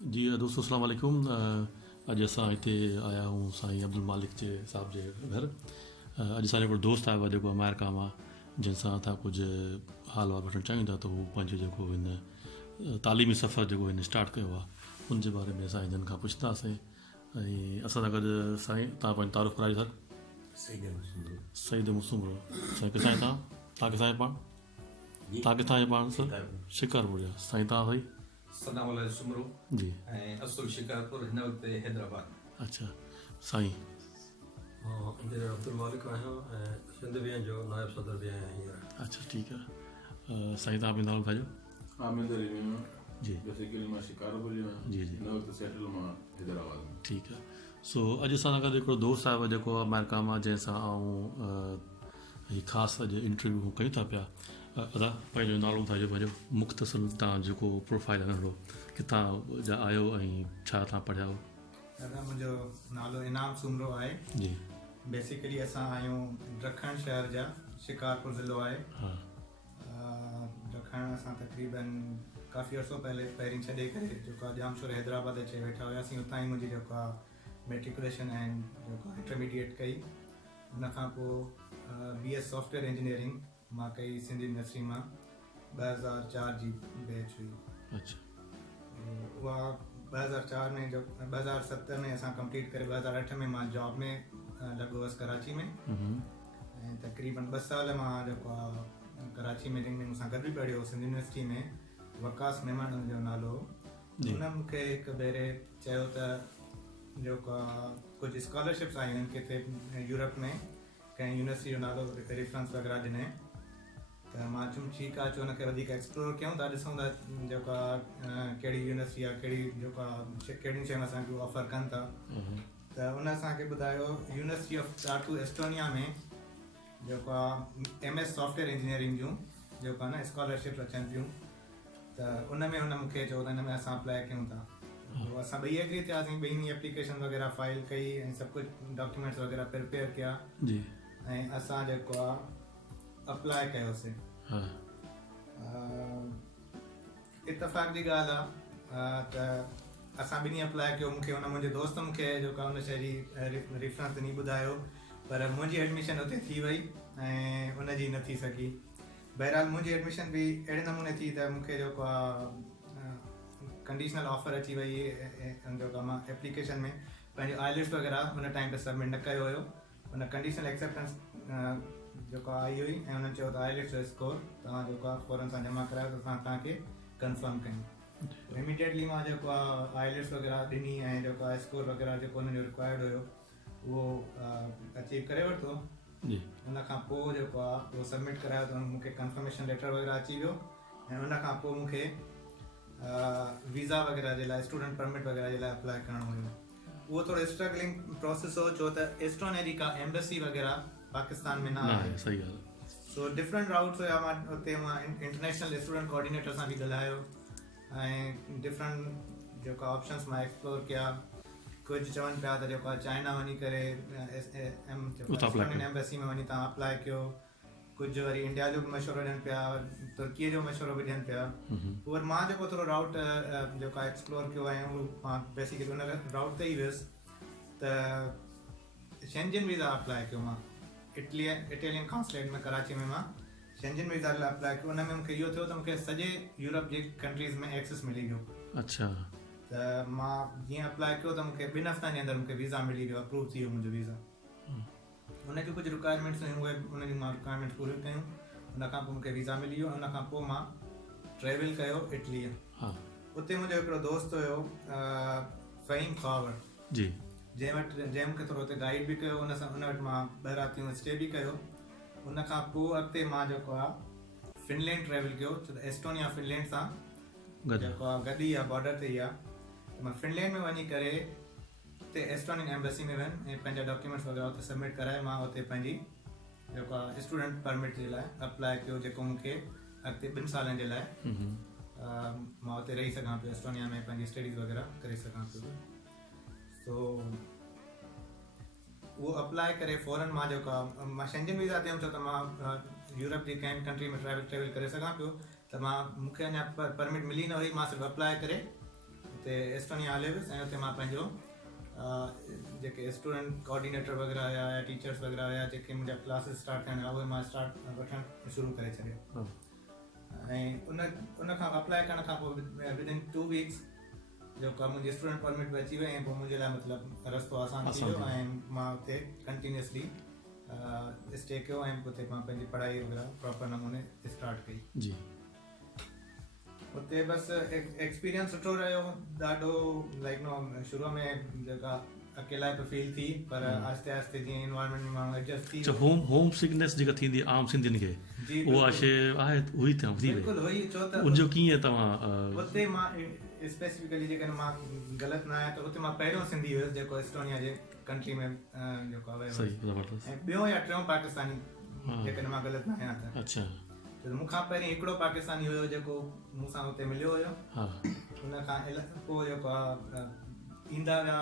जी दोस्तों अस्सलाम वालेकुम। अॼु असां हिते आया आहियूं साईं अब्दुल मालिक जे साहिब जे घर। अॼु असांजो हिकिड़ो दोस्त आयो आहे जेको अमेरिका मां, जंहिंसां असां कुझु हाल वाल वठणु चाहियूं था। त हू पंहिंजो जेको हिन तालीमी सफ़र जेको हिन स्टार्ट कयो आहे उन जे बारे में असां हिननि खां पुछंदासीं। ऐं असां सां गॾु साईं तव्हां पंहिंजो तारुफ़ कराए सर। सईद मुसूमरो। साईं किथां आहियो तव्हां किथां आहियो पाण? तव्हां किथां आहियो पाण सर? शिकारपुर जा। साईं तव्हां साईं? सनाउल्लाह सुमरो जी। ऐं असुल शिकारपुर, हिन वक़्तु हैदराबाद। अच्छा साईं। इंजीनियर अब्दुल मालिक आहियां ऐं सिंध विया जो नायब सदर बि आहियां हींअर। अच्छा ठीकु आहे। साईं तव्हां पंहिंजो नालो ॿुधाइजो। आमिद अली में जी बेसिकली मां शिकारपुर जो आहियां। जी जी हिन वक़्तु सेटल मां हैदराबाद में। ठीकु आहे। सो अॼु असां सां गॾु हिकिड़ो दोस्त आयो आहे जेको अमेरिका मां, जंहिंसां हीअ ख़ासि अॼु इंटरव्यू कयूं था पिया। अदा पंहिंजो नालो ॿुधाइजो, पंहिंजो मुख़्तसिर तव्हां जेको प्रोफाइल आहे नंढिड़ो, किथां जा आहियो ऐं छा तव्हां पढ़िया हो? दादा मुंहिंजो नालो इनाम सुमरो आहे। जी। बेसिकली असां आहियूं ॾखण शहर जा, शिकारपुर ज़िलो आहे। हा। ॾखण असां तक़रीबन काफ़ी अर्सो पहिरीं छॾे करे जेको आहे जामशोर हैदराबाद अचे वेठा हुआसीं। उतां ई मुंहिंजी जेको आहे मेट्रिकुलेशन ऐं जेको आहे इंटरमीडिएट कई। उनखां पोइ BS सॉफ्टवेयर इंजीनियरिंग मां कई सिंध यूनिवर्सिटी मां। 2004 जी बैच हुई। अच्छा। उहा 2004 में जो 2007 में असां कंप्लीट करे 2008 में मां जॉब में लॻो हुअसि कराची में। ऐं तक़रीबन 2 साल मां जेको आहे कराची में जिन मूंसां गॾु बि पढ़ियो सिंध यूनिवर्सिटी में, वकास मेमन जो नालो। हुन मूंखे हिकु भेरे चयो त जेको आहे कुझु स्कॉलरशिप्स आयूं आहिनि किथे यूरोप में, कंहिं यूनिवर्सिटी जो नालो रेफरेंस वग़ैरह ॾिनई। त मां चयुमि ठीकु आहे, छो हुनखे वधीक एक्सप्लोर कयूं था, ॾिसूं था जेको आहे कहिड़ी यूनिवर्सिटी आहे, कहिड़ी जेको आहे कहिड़ियूं शयूं असांखे ऑफर कनि था। त उन असांखे ॿुधायो यूनिवर्सिटी ऑफ टाटू एस्टोनिया में जेको आहे MS सॉफ्टवेयर इंजीनियरिंग जूं जेको आहे न स्कॉलरशिप्स अचनि पियूं। त उन में हुन मूंखे चयो त हिन में असां अप्लाई कयूं था। असां ॿई एग्री थियासीं, ॿिन्ही एप्लीकेशन वग़ैरह फाइल कई ऐं सभु कुझु डॉक्यूमेंट्स वग़ैरह प्रिपेयर कया जी। ऐं असां जेको आहे अप्लाई कयोसीं। इतफ़ाक़ जी ॻाल्हि आहे त असां ॿिन्ही अप्लाई कयो। मूंखे हुन मुंहिंजे दोस्त मूंखे जेको आहे हुन शइ जी रेफरेंस ॾिनी, ॿुधायो, पर मुंहिंजी एडमिशन हुते थी वई ऐं हुनजी न थी सघी। बहरहाल मुंहिंजी एडमिशन बि अहिड़े नमूने थी त मूंखे जेको आहे कंडीशनल ऑफर अची वई। जेको आहे मां एप्लीकेशन में पंहिंजो IELTS वग़ैरह हुन टाइम ते सबमिट न कयो हुयो। हुन कंडीशनल एक्सेप्टेंस जेको आई हुई ऐं हुननि चयो त IELTS जो स्कोर तव्हां जेको आहे फ़ौरन सां जमा करायो त असां तव्हांखे कंफर्म कयूं। इमीडिएटली मां जेको आहे IELTS वग़ैरह ॾिनी ऐं जेको आहे स्कोर वग़ैरह जेको हुनजो रिक्वायर्ड हुयो उहो अचीव करे वरितो। हुन खां पोइ जेको आहे उहो सबमिट करायो त मूंखे कंफर्मेशन लेटर वग़ैरह अची वियो। ऐं हुन खां पोइ मूंखे वीज़ा वग़ैरह जे लाइ, स्टूडेंट परमिट वग़ैरह जे लाइ अप्लाई करिणो हुयो। उहो थोरो स्ट्रगलिंग प्रोसेस हो, छो त एस्टोनिया जी का एम्बेसी वग़ैरह पाकिस्तान में न आहे। सही ॻाल्हि। सो डिफरेंट राउट्स हुया। मां हुते इंटरनेशनल स्टूडेंट कोऑर्डिनेटर सां बि ॻाल्हायो ऐं डिफरेंट जेको ऑप्शंस मां एक्सप्लोर कया। कुझु चवनि पिया त जेको आहे चाइना वञी करे एस्टोनियन एम्बेसी में वञी तव्हां अप्लाई कयो। कुझु वरी इंडिया जो बि मशवरो ॾियनि पिया, तुर्कीअ जो मशवरो बि ॾियनि पिया। पोइ मां जेको थोरो राउट जेको आहे एक्सप्लोर कयो ऐं उहो मां बेसिकली हुन राउट ते ई वियुसि त शेंजन वीज़ा अप्लाई कयो। मां इटालियन कॉन्सुलेट में कराची में मां शेंजन वीज़ा लाइ अप्लाई कयो। हुन में मूंखे इहो थियो त मूंखे सॼे यूरोप जी कंट्रीज़ में एक्सेस मिली वियो। अच्छा। त मां जीअं अप्लाई कयो त मूंखे 2 हफ़्तनि जे अंदरि मूंखे वीज़ा मिली वियो, अप्रूव थी वियो मुंहिंजो वीज़ा। हुनजी कुझु रिक्वायरमेंट्स हुयूं, उहे हुनजी मां रिक्वायरमेंट्स पूरियूं कयूं। हुन खां पोइ मूंखे वीज़ा मिली वियो। हुन खां पोइ मां ट्रेवल कयो इटलीअ। उते मुंहिंजो हिकिड़ो दोस्त हुयो फ़हीम ख़ावर जी, जंहिं मूंखे थोरो हुते गाइड बि कयो। हुन वटि मां 2 रातियूं स्टे बि कयो। हुन खां पोइ अॻिते मां जेको आहे फिनलैंड ट्रेवल कयो, छो त एस्टोनिया फिनलैंड सां जेको आहे गॾु ई आहे, बॉर्डर ते ई आहे। मां फिनलैंड में वञी करे हुते एस्टोनियन एम्बेसी में वयुमि ऐं पंहिंजा डॉक्यूमेंट्स वग़ैरह हुते सबमिट कराए मां हुते पंहिंजी जेको आहे स्टूडेंट परमिट जे लाइ अप्लाई कयो, जेको मूंखे अॻिते 2 सालनि जे लाइ मां हुते रही सघां पियो, एस्टोनिया में पंहिंजी स्टडीज़ वग़ैरह करे सघां पियो। सो उहो अप्लाई करे फ़ौरन मां जेको आहे मां शेंजन वीज़ा ते हुउमि, छो त मां यूरोप जी कंहिं कंट्री में ट्रेवल करे सघां पियो। त मूंखे अञा परमिट मिली न हुई। मां सिर्फ़ु अप्लाई करे हुते एस्टोनिया हले वियुसि ऐं हुते मां पंहिंजो जेके स्टूडेंट कोऑर्डिनेटर वग़ैरह हुया या टीचर्स वग़ैरह हुया जेके मुंहिंजा क्लासिस स्टार्ट थियण हुआ उहे मां वठणु शुरू करे छॾियो ऐं उन खां अप्लाई करण खां पोइ विदिन 2 वीक्स जेको आहे मुंहिंजी स्टूडेंट परमिट बि अची वई ऐं पोइ मुंहिंजे लाइ मतिलबु रस्तो आसान थी वियो ऐं मां हुते कंटिन्यूसली स्टे कयो ऐं हुते मां पंहिंजी पढ़ाई वग़ैरह प्रॉपर नमूने स्टार्ट कई जी हुते बसि एक्सपीरियंस सुठो रहियो ॾाढो लाइक नो शुरूअ में जेका अकेला पियो फील थी पर आहिस्ते आहिस्ते जीअं इन्वायरमेंट में माण्हू एडजस्ट थी अच्छा होम सिकनेस जेका थींदी आम सिंधियुनि खे जी उहा शइ आहे हुई थी वई बिल्कुलु हुई छो त उनजो कीअं तव्हां हुते मां स्पेसिफिकली जेकॾहिं मां ग़लति न आहियां त हुते मां पहिरियों सिंधी हुयुसि जेको एस्टोनिया जे कंट्री में जेको आहे सही ज़बरदस्त ऐं ॿियों या टियों पाकिस्तानी जेकॾहिं मां ग़लति न आहियां त अच्छा त मूंखां पहिरीं हिकिड़ो पाकिस्तानी हुयो जेको मूंसां हुते मिलियो हुयो हा हुन खां पोइ जेको आहे ईंदा विया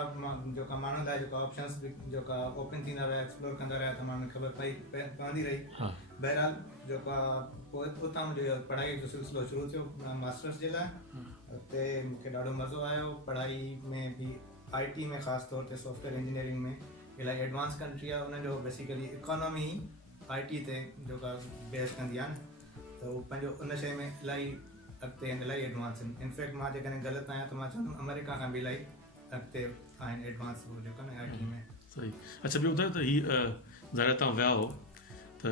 जेका माण्हुनि लाइ जेका ऑप्शन्स जेका ओपन थींदा विया एक्सप्लोर कंदा रहिया त माण्हुनि खे ख़बर पवंदी रही हा बहरहाल जेका पोइ उतां मुंहिंजो पढ़ाई जो सिलसिलो शुरू थियो मास्टर्स जे लाइ हुते मूंखे ॾाढो मज़ो आयो पढ़ाई में बि IT में ख़ासि तौर ते सॉफ्टवेयर इंजीनियरिंग में इलाही एडवांस कंट्री आहे हुनजो बेसिकली इकोनॉमी IT ते जेका बेस कंदी आहे न त उहो पंहिंजो उन शइ में इलाही अॻिते आहिनि इलाही एडवांस आहिनि इनफैक्ट मां जेकॾहिं ग़लति आहियां त मां चवंदुमि अमेरिका खां बि इलाही अॻिते आहिनि एडवांस उहो जेको न IT में सही अच्छा ॿियो ॿुधायो त हीअ ज़ाहिर तव्हां विया हो त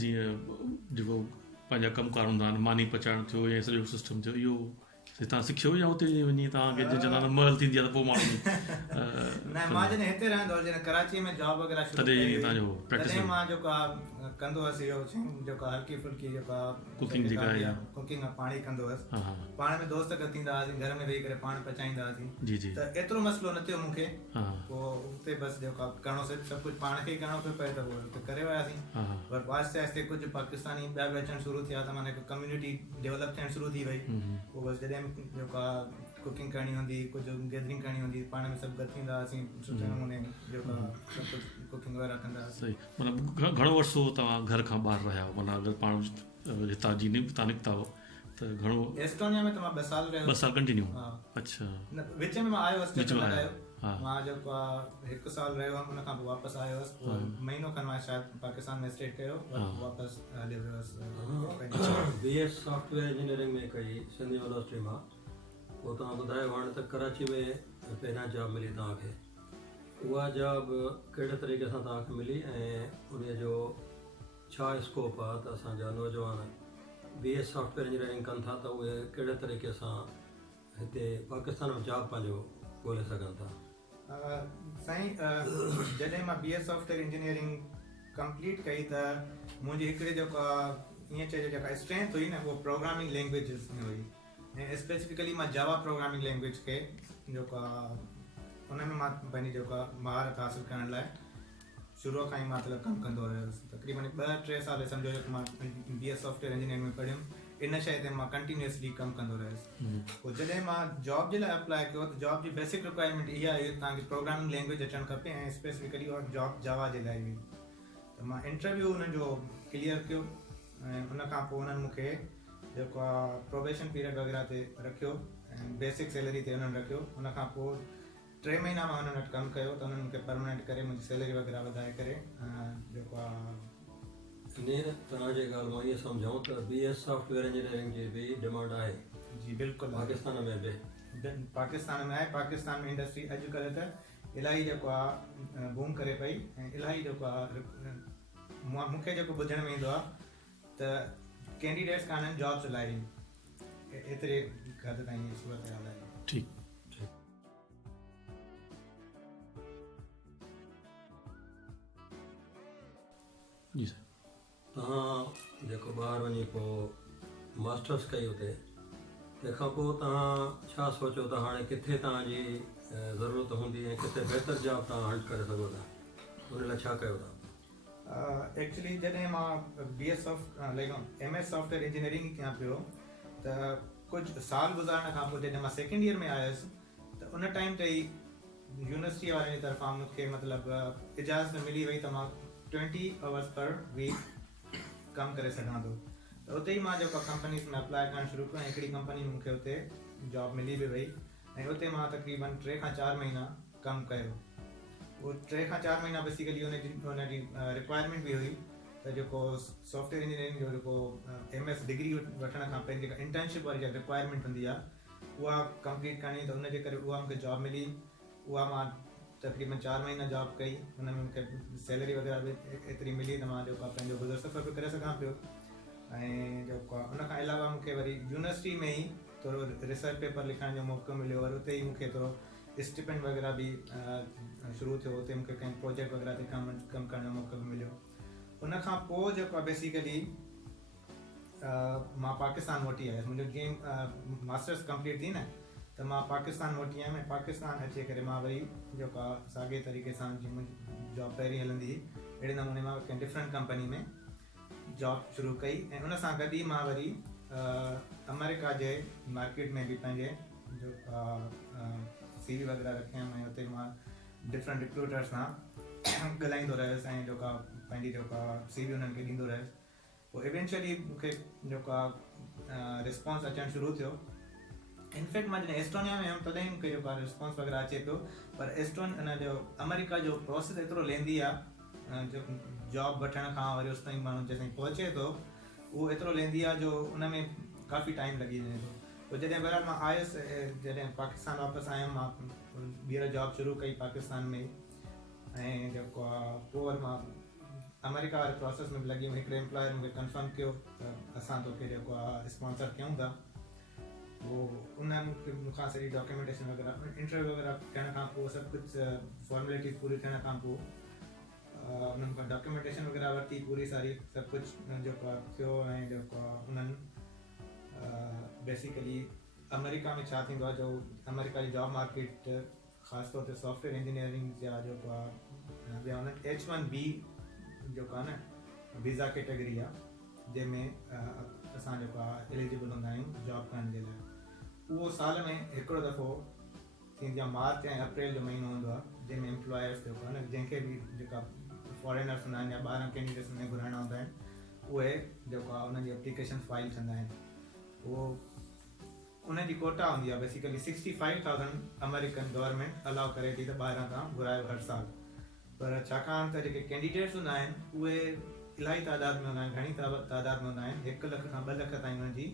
जीअं जेको पंहिंजा कमकार हूंदा आहिनि मानी पचाइणु थियो या सॼो सिस्टम थियो इहो तव्हां सिखियो या हुते वञी तव्हांखे चवंदा आहिनि महल थींदी आहे त पोइ माण्हू न मां जॾहिं हिते रहंदो हुउसि जॾहिं कराची में जॉब वग़ैरह शुरू तॾहिं कई हुई, तव्हांजो प्रैक्टिस तॾहिं मां जेको आहे कंदो हुअसि इहो शयूं जेको आहे हल्की फुल्की जेको आहे कुकिंग जेका आहे कुकिंग पाण ई कंदो हुअसि हा हा पाण में दोस्त गॾु थींदा हुआसीं घर में वेही करे पाण पचाईंदा हुआसीं जी जी त एतिरो मसइलो न थियो मूंखे हा पोइ हुते बसि जेको आहे करिणो सभु कुझु पाण खे ई करिणो पियो पए त उहो करे वियासीं हा हा पर आहिस्ते आहिस्ते कुझु पाकिस्तानी ॿिया बि अचणु शुरू थिया त माना हिकु कम्यूनिटी डेवलप थियणु शुरू थी वई पोइ बसि जॾहिं जेको आहे कुकिंग करणी हूंदी कुझु गैदरिंग करणी हूंदी पाण में सभु गॾु थींदा हुआसीं सुठे नमूने जेको आहे सभु कुझु कुकिंग वग़ैरह कंदा हुआसीं सही मतिलबु घणो वर्षो तव्हां घर खां ॿाहिरि रहिया हो माना अगरि पाण हितां जी तव्हां निकिता हो त घणो एस्टोनिया में त मां 2 साल रहियो 2 साल कंटिन्यू हा अच्छा विच में मां आयो हुअसि विच में चक्कर आयो, लॻायो हा मां जेको आहे 1 साल रहियो हुअमि हुन खां पोइ वापसि आयो हुअसि पोइ महीनो खनि मां शायदि पाकिस्तान में स्टे कयो वापसि हलियो वियुसि BS सॉफ्टवेयर इंजीनियरिंग में कई सिंधी यूनिवर्सिटी मां पोइ तव्हां ॿुधायो हाणे त कराची में पहिरियां जॉब मिली तव्हांखे उहा जॉब कहिड़े तरीक़े सां तव्हांखे मिली ऐं उन जो छा स्कोप आहे त असांजा नौजवान BS सॉफ्टवेयर इंजीनियरिंग कनि था त उहे कहिड़े तरीक़े सां हिते पाकिस्तान में जॉब पंहिंजो ॻोल्हे सघनि था साईं जॾहिं मां BS सॉफ्टवेयर इंजीनियरिंग कंप्लीट कई त मुंहिंजी हिकिड़ी जेका ईअं चइजे जेका स्ट्रेंथ हुई न उहो प्रोग्रामिंग लैंग्वेजिस में हुई ऐं स्पेसिफिकली मां जावा प्रोग्रामिंग लैंग्वेज खे जेका हुन में मां पंहिंजी जेका महारत हासिलु करण लाइ शुरूअ खां ई मतिलबु कमु कंदो रहियुसि तक़रीबन 2-3 साल सम्झो जेको मां BS सॉफ्टवेयर इंजीनियरिंग में पढ़ियुमि इन शइ ते मां कंटिन्यूसली कमु कंदो रहियुसि पोइ जॾहिं मां जॉब जे लाइ अप्लाई कयो त जॉब जी बेसिक रिक्वायरमेंट इहा हुई तव्हांखे प्रोग्रामिंग लैंग्वेज अचणु खपे ऐं स्पेसिफिकली उहा जॉब जावा जे लाइ हुई त मां इंटरव्यू हुनजो क्लियर कयो ऐं उन खां पोइ हुननि मूंखे जेको आहे प्रोबेशन पीरियड वग़ैरह ते रखियो ऐं बेसिक सैलरी ते हुननि रखियो हुन खां पोइ 3 महीना मां हुननि वटि कमु कयो त हुननि मूंखे परमानेंट करे मुंहिंजी सैलरी वग़ैरह वधाए करे जेको आहे इन तव्हांजे ॻाल्हि मां इहे सम्झूं त BS सॉफ्टवेयर इंजीनियरिंग जी बि डिमांड आहे जी बिल्कुलु पाकिस्तान में बि पाकिस्तान में आहे पाकिस्तान में इंडस्ट्री अॼुकल्ह त इलाही जेको आहे बूम करे पई ऐं इलाही जेको आहे मूंखे जेको ॿुधण में ईंदो आहे त कैंडिडेट्स कान्हनि जॉब्स इलाही एतिरे हद ताईं सूरत हाल आहे ठीकु जी सर तव्हां जेको ॿाहिरि वञी पोइ मास्टर्स कई हुते तंहिंखां पोइ तव्हां छा सोचियो त हाणे किथे तव्हांजी ज़रूरत हूंदी ऐं किथे बहितर जॉब तव्हां हंट करे सघो था उन लाइ छा कयो था एक्चुअली जॾहिं मां BS MS सॉफ्टवेयर इंजीनियरिंग कयां पियो त कुझु साल गुज़ारण खां पोइ जॾहिं मां सेकेंड ईयर में आयुसि त उन टाइम ते ई यूनिवर्सिटी वारनि जी तरफ़ां मूंखे मतिलबु इजाज़त मिली वई त मां 20 आवर्स पर वीक कमु करे सघां थो त उते ई मां जेको कंपनीज़ में अप्लाई करणु शुरू कयो ऐं हिकिड़ी कंपनी मूंखे हुते जॉब मिली बि वई ऐं उते मां तक़रीबन 3 खां 4 महीना कमु कयो। उहो 3 खां 4 महीना बेसिकली उनजी रिक्वायरमेंट बि हुई त जेको सॉफ्टवेयर इंजीनियरिंग जो जेको MS डिग्री वठण खां पहिरीं जेका इंटर्नशिप वारी जेका रिक्वायरमेंट हूंदी आहे उहा कंप्लीट करणी, त उनजे करे उहा मूंखे जॉब मिली। उहा मां तक़रीबन 4 महीना जॉब कई। हुन में मूंखे सैलरी वग़ैरह बि एतिरी मिली त मां जेको पंहिंजो गुज़र सफ़र बि करे सघां पियो। ऐं जेको उन खां अलावा मूंखे वरी यूनिवर्सिटी में ई थोरो रिसर्च पेपर लिखण जो मौक़ो मिलियो और उते ई मूंखे थोरो स्टिपेंड वग़ैरह बि शुरू थियो। उते मूंखे कंहिं प्रोजेक्ट वग़ैरह ते कमु करण जो मौक़ो बि मिलियो। उन खां पोइ जेको आहे बेसिकली मां पाकिस्तान मोटी आयुसि। मुंहिंजो जीअं मास्टर्स कंप्लीट थी न त मां पाकिस्तान मोटी आयुमि। ऐं पाकिस्तान अची करे मां वरी जेको आहे साॻे तरीक़े सां जीअं मुंहिंजी जॉब पहिरीं हलंदी हुई अहिड़े नमूने मां कंहिं डिफरेंट कंपनी में जॉब शुरू कई। ऐं उन सां गॾु ई मां वरी अमेरिका जे मार्केट में बि पंहिंजे जेका CV वग़ैरह रखियमि। ऐं उते मां डिफरेंट रिक्रूटर सां ॻाल्हाईंदो रहियुसि ऐं जेका पंहिंजी जेका CV उन्हनि खे ॾींदो रहियुसि। पोइ इवेंचुअली मूंखे जेका रिस्पॉन्स अचणु शुरू थियो। इनफैक्ट मां जॾहिं एस्टोनिया में हुयुमि तॾहिं मूंखे जेको आहे रिस्पॉन्स वग़ैरह अचे पियो। पर इन जो अमेरिका जो प्रोसेस एतिरो लेंदी आहे जॉब वठण खां वरी उस ताईं माण्हू जेसिताईं पहुचे थो उहो एतिरो लेंदी आहे जो उन में काफ़ी टाइम लॻी वञे थो। पोइ जॾहिं बहरहाल मां आयुसि, जॾहिं पाकिस्तान वापसि आयुमि, मां ॿीहर जॉब शुरू कई पाकिस्तान में। ऐं जेको आहे पोइ वरी मां अमेरिका वारे प्रोसेस में बि लॻी वियुमि। हिकिड़े एम्प्लॉयर मूंखे कंफर्म कयो त असां तोखे जेको आहे स्पॉन्सर कयूं था। उहो उन मूंखां सॼी डॉक्यूमेंटेशन वग़ैरह इंटरव्यू वग़ैरह थियण खां पोइ सभु कुझु फॉर्मेलिटीज़ पूरी थियण खां पोइ उन्हनि खां डॉक्यूमेंटेशन वग़ैरह वरिती पूरी सारी, सभु कुझु जेको आहे थियो। ऐं जेको आहे उन्हनि बेसिकली अमेरिका में छा थींदो आहे जो अमेरिका जी जॉब मार्केट ख़ासि तौर ते सॉफ्टवेयर इंजीनियरिंग जा जेको आहे ॿिया उन्हनि H1B जेको आहे न वीज़ा कैटेगरी आहे जंहिंमें असां जेको आहे एलिजिबल हूंदा आहियूं जॉब करण जे लाइ। उहो साल में हिकिड़ो दफ़ो थींदी आहे, मार्च ऐं अप्रैल जो महीनो हूंदो आहे जंहिंमें एम्प्लॉयर्स जेको आहे न जंहिंखे बि जेका फॉरेनर्स हूंदा आहिनि या 12 कैंडिडेट्स में घुराइणा हूंदा आहिनि उहे जेको आहे उन्हनि जी एप्लीकेशन फाइल कंदा आहिनि। उहो उनजी कोटा हूंदी आहे बेसिकली 65,000 अमेरिकन गवर्नमेंट अलाउ करे थी त 12 खां घुरायो हर साल। पर छाकाणि त जेके कैंडिडेट्स हूंदा आहिनि उहे इलाही तादाद में हूंदा आहिनि, घणी तादाद में हूंदा आहिनि। 1 लख खां 2 लख ताईं उनजी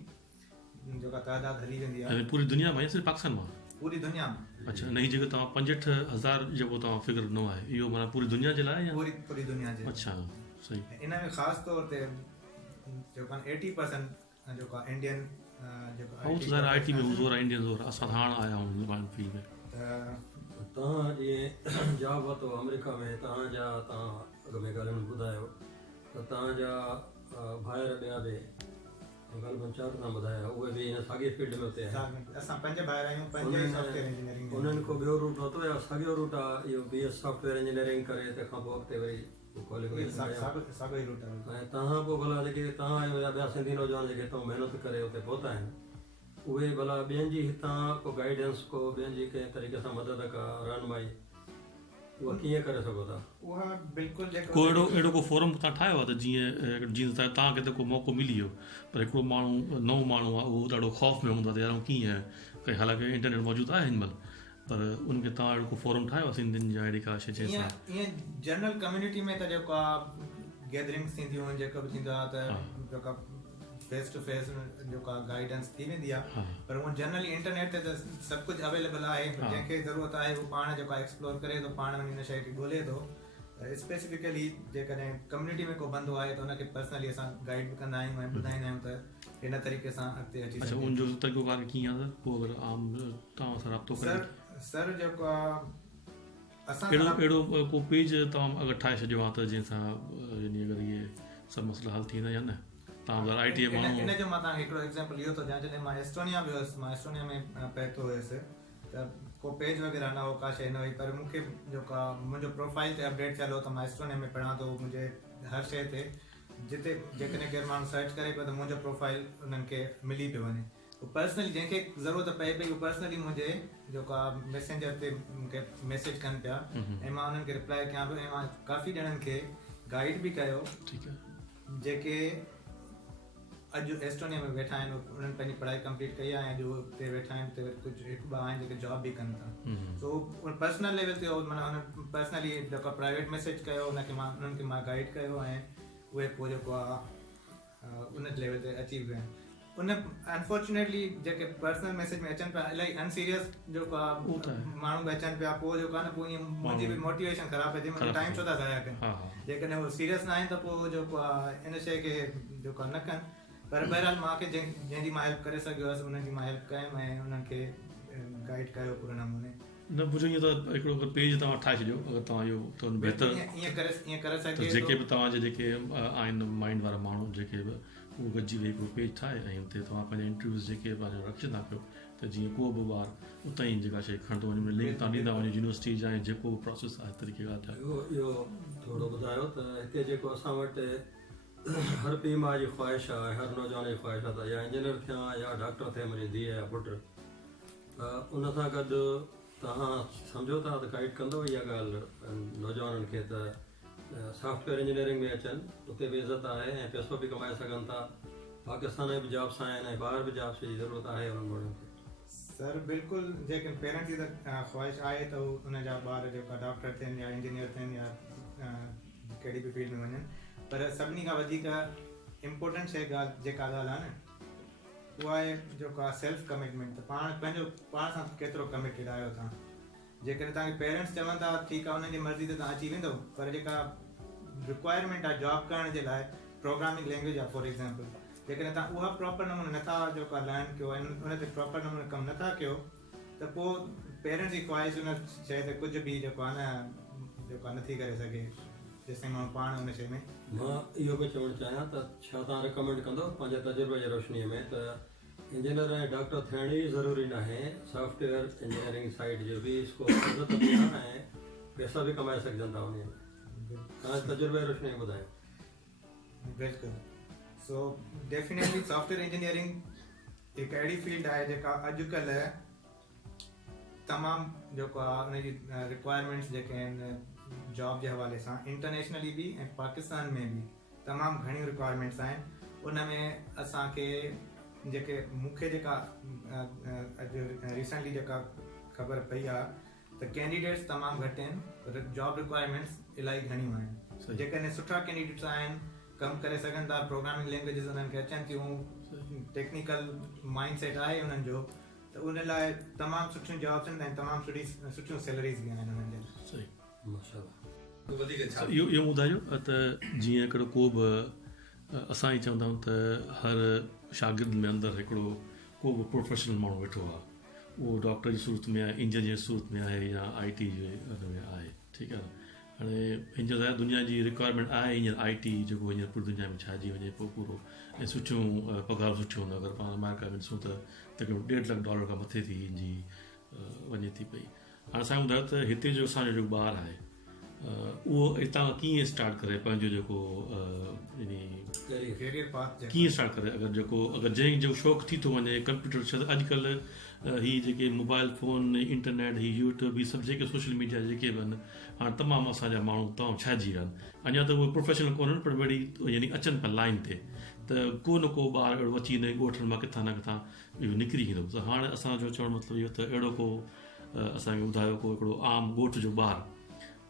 जेका तादाद हली वेंदी आहे पूरी दुनिया में, सिर्फ़ु पाकिस्तान मां? पूरी दुनिया में। अच्छा, नहीं जेको तव्हां 65,000 जेको तव्हां फिगर ॾिनो आहे इहो माना पूरी दुनिया जे लाइ या? पूरी दुनिया जे। अच्छा, सही। इन में ख़ासि तौर ते जेको 80% जेको आहे इंडियन जेको ऐं त ज़ाहिर IT में ज़ोर आहे, इंडियन ज़ोर। असां हाणे आया आहियूं मोबाइल फील्ड में। तव्हां जीअं जॉब वरितो अमेरिका में, तव्हां अॻ में ॻाल्हियुनि में ॿुधायो त तव्हांजा भाइर ॿिया बि ग़ालिबन 4 तव्हां ॿुधाया उहे बि हिन साॻे फील्ड में हुते आहिनि। असां 5 भाइर आहियूं, 5 सॉफ्टवेयर इंजीनियरिंग। उन्हनि को ॿियो रूट वरितो या साॻियो रूट आहे इहो BS सॉफ्टवेयर इंजीनियरिंग करे तंहिंखां पोइ अॻिते वरी क्वालिफिकेशन साॻियो ई रूट आहे। ऐं तव्हां पोइ भला जेके तव्हां आहियो या ॿिया सिंधी नौजवान जेके तव्हां महिनत करे हुते पहुता आहिनि उहे भला ॿियनि जी हितां को गाइडेंस को ॿियनि जी कंहिं तरीक़े सां मदद का रहनुमाई उहा कीअं करे सघो था? उहा बिल्कुलु जेको को अहिड़ो को फोरम तव्हां ठाहियो आहे त जीअं तव्हांखे त को मौक़ो मिली वियो पर हिकिड़ो माण्हू नओं माण्हू आहे उहो ॾाढो ख़ौफ़ में हूंदो आहे त यार कीअं कई, हालांकि इंटरनेट मौजूदु आहे हिन महिल, पर उनखे तव्हां अहिड़ो को फोरम ठाहियो आहे सिंधियुनि जा अहिड़ी का शइ जंहिंसां? ईअं जनरल कम्युनिटी में त जेको आहे गैदरिंग्स थींदियूं आहिनि, जेको बि थींदो आहे त जेका फेस टू फेस जेको आहे गाइडेंस थी वेंदी आहे। पर उहो जनरली इंटरनेट ते त सभु कुझु अवेलेबल आहे। जंहिंखे ज़रूरत आहे उहो पाण जेको आहे एक्सप्लोर करे थो, पाण वञी हिन शइ खे ॻोल्हे थो। स्पेसिफिकली जेकॾहिं कम्युनिटी में को बंदो आहे त उनखे पर्सनली असां गाइड बि कंदा आहियूं ऐं ॿुधाईंदा आहियूं त हिन तरीक़े सां अॻिते अची अच्छा, उनजो तरीक़ोकार कीअं आहे? पोइ अगरि आम तव्हां सां राब्तो करे सर जेको आहे असां अहिड़ो को पेज तव्हां अगरि ठाहे छॾियो आहे त जंहिंसां यानी अगरि इहे सभु मसइला हल थींदा या न? तव्हां अगरि IT माण्हू इन जो मां तव्हांखे हिकिड़ो एग्ज़ाम्पल इहो थो ॾियां। जॾहिं मां एस्टोनिया वियो हुयुसि, मां एस्टोनिया में पहुतो हुयुसि त को पेज वग़ैरह न हो, का शइ न हुई। पर मूंखे जेको आहे मुंहिंजो प्रोफाइल ते अपडेट थियल हो त मां एस्टोनिया में पढ़ां थो। मुंहिंजे हर शइ ते जिते जेकॾहिं केरु माण्हू सर्च करे पियो त मुंहिंजो प्रोफाइल उन्हनि खे मिली पियो वञे। पर्सनली जंहिंखे ज़रूरत पए पई उहो पर्सनली मुंहिंजे जेको आहे मैसेंजर ते मूंखे मैसेज कनि पिया ऐं मां उन्हनि खे रिप्लाई कयां पियो। ऐं मां काफ़ी ॼणनि खे गाइड बि कयो जेके अॼु एस्टोनिया में वेठा आहिनि, उन्हनि पंहिंजी पढ़ाई कंप्लीट कई आहे ऐं अॼु उते वेठा आहिनि, उते कुझु हिकु ॿ आहिनि जेके जॉब बि कनि था। सो पर्सनल लेवल ते माना हुन पर्सनली जेको प्राइवेट मैसेज कयो उन्हनि खे मां गाइड कयो ऐं उहे पोइ जेको आहे उन लेवल ते अची विया आहिनि। उन अनफॉर्चुनेटली जेके पर्सनल मैसेज में अचनि पिया इलाही अनसीरियस जेको आहे माण्हू बि अचनि पिया, पोइ जेको आहे न पोइ ईअं मुंहिंजी बि मोटिवेशन ख़राबु थिए, मुंहिंजो टाइम छो था ज़ाया कनि। जेकॾहिं उहो सीरियस न आहिनि त पोइ जेको आहे इन शइ खे जेको आहे न कनि। पर बहरहाल मूंखे जंहिंजी मां हेल्प करे सघियो हुअसि उन्हनि जी मां हेल्प कयमि ऐं उन्हनि खे गाइड कयो पूरे नमूने। न बुझो ईअं त हिकिड़ो पेज तव्हां ठाहे छॾियो, अगरि तव्हां इहो त बहितर ईअं करे सघे जेके बि तव्हांजे जेके आहिनि माइंड वारा माण्हू जेके बि उहो गॾिजी वेही हिकिड़ो पेज ठाहे ऐं हुते तव्हां पंहिंजा इंटरव्यूज़ जेके पंहिंजा रखंदा पियो त जीअं को बि ॿार उतां ई जेका शइ खणंदो वञे, लिंक तव्हां ॾींदा वञो यूनिवर्सिटी जा ऐं जेको बि प्रोसेस आहे तरीक़े खां। इहो थोरो ॿुधायो त हिते जेको असां वटि हर पीउ माउ जी ख़्वाहिश आहे, हर नौजवान जी ख़्वाहिश आहे त या इंजीनियर थियां या डॉक्टर थिए मुंहिंजी धीउ या पुटु। उन सां गॾु तव्हां सम्झो था त गाइड कंदव इहा ॻाल्हि नौजवाननि खे त सॉफ्टवेयर इंजीनियरिंग में अचनि, उते बि इज़त आहे ऐं पैसो बि कमाए सघनि था। पाकिस्तान में बि जॉब्स आहिनि ऐं ॿाहिरि बि जॉब्स जी ज़रूरत आहे उन्हनि माण्हुनि खे। सर बिल्कुलु, जेके पेरेंट्स जी त ख़्वाहिश आहे त उनजा ॿार जेका डॉक्टर थियनि या इंजीनियर थियनि या कहिड़ी बि फील्ड में वञनि, पर सभिनी खां वधीक इम्पोर्टेंट शइ जेका ॻाल्हि आहे न उहा आहे जेको आहे सेल्फ कमिटमेंट। त पाण सां केतिरो कमिटेड आहियो तव्हां। जेकॾहिं तव्हांखे पेरेंट्स चवनि था ठीकु आहे उन्हनि जी मर्ज़ी ते तव्हां अची वेंदव, पर जेका रिक्वायरमेंट आहे जॉब करण जे लाइ प्रोग्रामिंग लैंग्वेज आहे फॉर एग्ज़ाम्पल, जेकॾहिं तव्हां उहा प्रॉपर नमूने नथा जेको आहे लर्न कयो ऐं उन ते प्रॉपर नमूने कमु नथा कयो त पोइ पेरेंट्स जी ख़्वाहिश उन शइ ते कुझु बि जेको आहे न जेको आहे नथी करे सघे जेसिताईं माण्हू पाण उन शइ में। मां इहो बि चवणु चाहियां त छा तव्हां रिकमेंड कंदो पंहिंजे तजुर्बे जी रोशनीअ में त इंजीनियर ऐं डॉक्टर थियण ई ज़रूरी न आहे, सॉफ्टवेयर इंजीनियरिंग साइड जो बि स्कोप इज़त बि आहे ऐं पैसा बि कमाए सघजनि था उन में। तव्हांजे तजुर्बे रोशनी ॿुधायो। बिल्कुलु। सो डेफिनेटली सॉफ्टवेयर इंजीनियरिंग हिकु अहिड़ी फील्ड आहे जेका अॼुकल्ह तमामु जेको आहे उनजी रिक्वायरमेंट्स जेके आहिनि जॉब जे हवाले सां इंटरनेशनली बि ऐं पाकिस्तान में बि तमामु घणियूं रिक्वायरमेंट्स आहिनि। उन में असांखे जेके मूंखे जेका अॼु रिसेंटली जेका ख़बर पई आहे त कैंडिडेट्स तमामु घटि आहिनि, पर जॉब रिक्वायरमेंट्स इलाही घणियूं आहिनि। जेकॾहिं सुठा कैंडिडेट्स आहिनि, कमु करे सघनि था, प्रोग्रामिंग लैंग्वेजिस उन्हनि खे अचनि थियूं, टेक्निकल माइंड सेट आहे उन्हनि जो, त उन लाइ तमामु सुठियूं जॉब्स आहिनि ऐं तमामु सुठियूं सैलरीज़ बि आहिनि उन्हनि जे। सही, माशाल्लाह। इहो ॿुधाइजो त जीअं हिकिड़ो को बि असां ई चवंदा आहियूं त हर शागिर्द में अंदरि हिकिड़ो को बि प्रोफेशनल माण्हू वेठो आहे, उहो डॉक्टर जी सूरत में आहे, इंजीनियर जी सूरत में आहे या IT जे में आहे, ठीकु आहे। हाणे हींअर ज़ाहिर दुनिया जी रिक्वायरमेंट आहे हींअर IT जेको हींअर पूरी दुनिया में छाइजी वञे पोइ पूरो ऐं सुठियूं पघार सुठियूं आहिनि। अगरि पाण अमेरिका में ॾिसूं त तक़रीबन $1.5 लाख खां मथे थी जी वञे थी पई। हाणे असांखे ॿुधायो त हिते जो असांजो जेको ॿारु आहे उहो हितां कीअं स्टार्ट करे पंहिंजो जेको कैरियर पाथ कीअं स्टार्ट करे, अगरि जंहिंजो शौक़ु थी थो वञे कंप्यूटर, छो त अॼुकल्ह ही जेके मोबाइल फ़ोन इंटरनेट ही यूट्यूब ही सभु जेके सोशल मीडिया जेके बि आहिनि हाणे तमामु असांजा माण्हू तमामु छाइजी विया आहिनि। अञा त उहे प्रोफेशनल कोन्हनि पर वरी यानी अचनि पिया लाइन ते, त को न को ॿार अहिड़ो अची वञे ॻोठनि मां किथां न किथां इहो निकिरी ईंदो। त हाणे असांजो चवणु मतिलबु इहो त अहिड़ो को असांखे ॿुधायो को हिकिड़ो आम ॻोठ जो ॿारु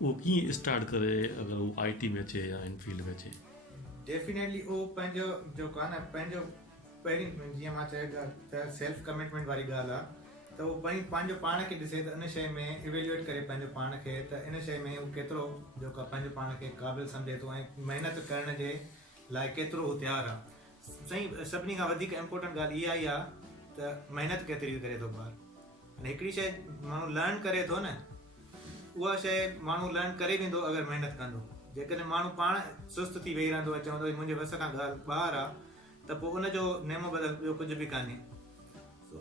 उहो कीअं स्टार्ट करे अगरि उहो IT में अचे या इन फील्ड में अचे। डेफिनेटली उहो पंहिंजो जेको आहे न पंहिंजो पहिरीं जीअं मां चयो त सेल्फ कमिटमेंट वारी ॻाल्हि आहे, त उहो पंहिंजो पाण खे ॾिसे त इन शइ में इवेल्युएट करे पंहिंजो पाण खे त इन शइ में उहो केतिरो जेको आहे पंहिंजो पाण खे क़ाबिल सम्झे थो ऐं महिनत करण जे लाइ केतिरो उहो तयारु आहे। सही, सभिनी खां वधीक इम्पोर्टेंट ॻाल्हि इहा ई आहे त महिनत केतिरी करे थो ॿारु। अने हिकिड़ी शइ माण्हू लर्न करे थो न, उहा शइ माण्हू लर्न करे वेंदो अगरि महिनत कंदो। जेकॾहिं माण्हू पाण सुस्त थी वेही रहंदो ऐं चवंदो मुंहिंजे वस खां ॻाल्हि ॿाहिरि आहे त पोइ उनजो नेमो बदल ॿियो कुझु बि कान्हे।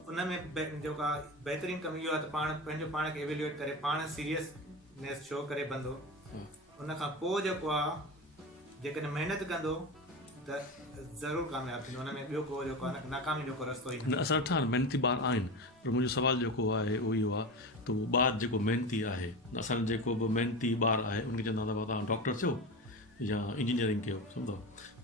उन में जेका बहितरीनु कमु इहो आहे त पंहिंजो पाण खे इवेल्युएट करे पाण सीरियसनेस शो करे बंदो, उन खां पोइ जेको आहे जेकॾहिं महिनत कंदो त ज़रूरु कामयाबु थींदो। हुन में ॿियो को जेको आहे नाकामी जो को रस्तो ई न। असां वटि महिनती ॿार आहिनि, पर मुंहिंजो सुवालु जेको आहे उहो इहो आहे त उहो ॿारु जेको महिनती आहे, असांजो जेको बि महिनती ॿारु आहे उनखे चवंदा तव्हां डॉक्टर थियो या इंजीनियरिंग कयो सम्झो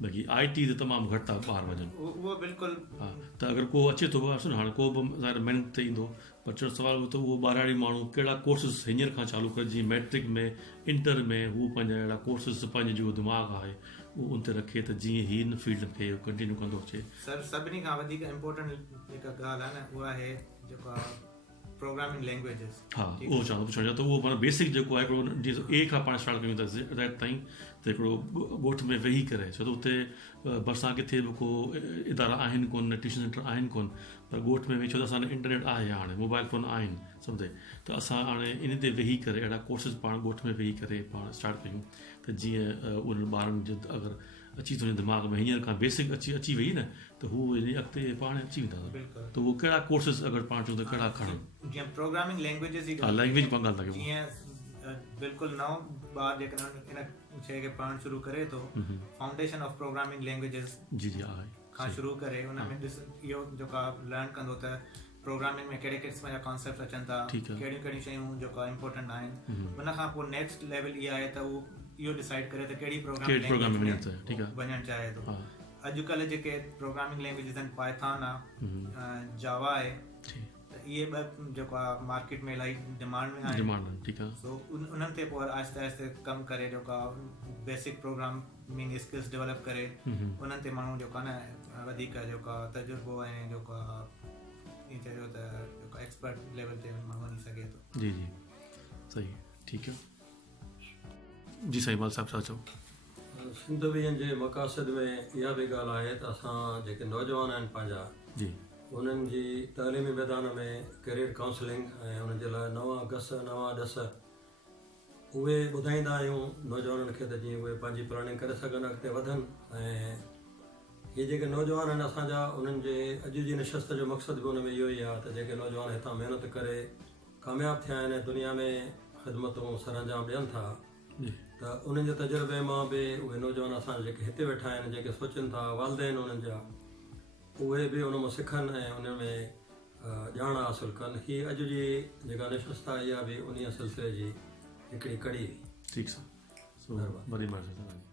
बाक़ी IT ते तमामु घटि था ॿार वञनि उहो बिल्कुलु हा त अगरि को अचे थो ॾिसो न हाणे को बि ज़ाहिर महिनत ते ईंदो पर चयो सुवाल हुओ त उहो ॿारहाड़ी माण्हू कहिड़ा कोर्सिस हींअर खां चालू करे जीअं मैट्रिक में इंटर में हू पंहिंजा अहिड़ा कोर्सिस पंहिंजे जेको दिमाग़ आहे उहो उन ते रखे त जीअं ही हिन फील्ड खे कंटिन्यू कंदो अचे सभिनी खां वधीक इम्पोर्टेंट जेका ॻाल्हि आहे न उहा आहे जेको प्रोग्रामिंग लैंग्वेजिस हा उहो चवां थो पुछणु चाहियां त उहो माना बेसिक जेको आहे हिकिड़ो जीअं A खां पाण स्टार्ट कयूं था ज़ेड ताईं त हिकिड़ो ॻोठ में वेही करे छो त उते भरिसां किथे बि को इदारा आहिनि कोन ट्यूशन सेंटर आहिनि कोन पर ॻोठ में वेही छो त असांजो इंटरनेट आहे हाणे मोबाइल फ़ोन आहिनि सम्झे त असां हाणे इन ते वेही करे अहिड़ा कोर्सिस पाण ॻोठ में वेही करे पाण स्टार्ट कयूं त जीअं उन ॿारनि जो अगरि अची थो वञे दिमाग़ में हींअर खां बेसिक अची वई न त हू अॻिते पाण अची वेंदा त उहो कहिड़ा कोर्सिस अगरि पाण चऊं त कहिड़ा खणनि जीअं प्रोग्रामिंग लैंग्वेजिस जी हा लैंग्वेज पाण ॻाल्हि था कयूं जीअं बिल्कुलु नओं ॿार जेकॾहिं इन शइ खे पढ़णु शुरू करे थो फाउंडेशन ऑफ प्रोग्रामिंग लैंग्वेजिस जी जी आहे खां शुरू करे उन में ॾिस इहो जेका लर्न कंदो त प्रोग्रामिंग में कहिड़े क़िस्म जा कॉन्सेप्ट अचनि था ठीकु आहे कहिड़ियूं कहिड़ियूं शयूं जेका इम्पोर्टेंट आहिनि उन खां पोइ नेक्स्ट लेवल इहा आहे त उहो इहो डिसाइड करे त कहिड़ी प्रोग्रामिंग में ठीकु आहे वञणु चाहे थो अॼुकल्ह जेके प्रोग्रामिंग लैंग्वेजिस आहिनि पाइथन आहे जावा आहे त इहे ॿ जेको आहे मार्केट में इलाही डिमांड में आहिनि ठीकु आहे सो उन्हनि ते पोइ आहिस्ते आहिस्ते कमु करे जेको आहे बेसिक प्रोग्रामिंग स्किल्स डेवलप करे उन्हनि ते माण्हू जेको आहे न वधीक जेको आहे तजुर्बो ऐं जेको आहे ईअं चइजो त जेको एक्सपर्ट लेवल ते माण्हू वञी सघे थो जी जी सही ठीकु आहे जी साईं माल साहिबु छा चओ सिंधवीअनि जे मक़ासिद में इहा बि ॻाल्हि आहे त असां जेके नौजवान आहिनि पंहिंजा जी उन्हनि जी तइलीमी मैदान में कैरियर काउंसलिंग ऐं उन्हनि जे लाइ नवां ॾस उहे ॿुधाईंदा आहियूं नौजवाननि खे त जीअं उहे पंहिंजी प्लानिंग करे सघनि अॻिते वधनि ऐं इहे जेके नौजवान आहिनि असांजा उन्हनि जे अॼु जी नशस्त जो मक़सदु बि उन में इहो ई आहे त जेके नौजवान हितां महिनत करे कामयाबु थिया आहिनि दुनिया में ख़िदमतूं सरअंजाम ॾियनि था त उन्हनि जे तजुर्बे मां बि उहे नौजवान असां जेके हिते वेठा आहिनि जेके सोचनि था वालदेन उन्हनि जा उहे बि उन मां सिखनि ऐं उन में ॼाण हासिलु कनि हीअ अॼु जी जेका नशस्त आहे इहा बि उन सिलसिले जी हिकिड़ी कड़ी ठीकु आहे वॾी महिरबानी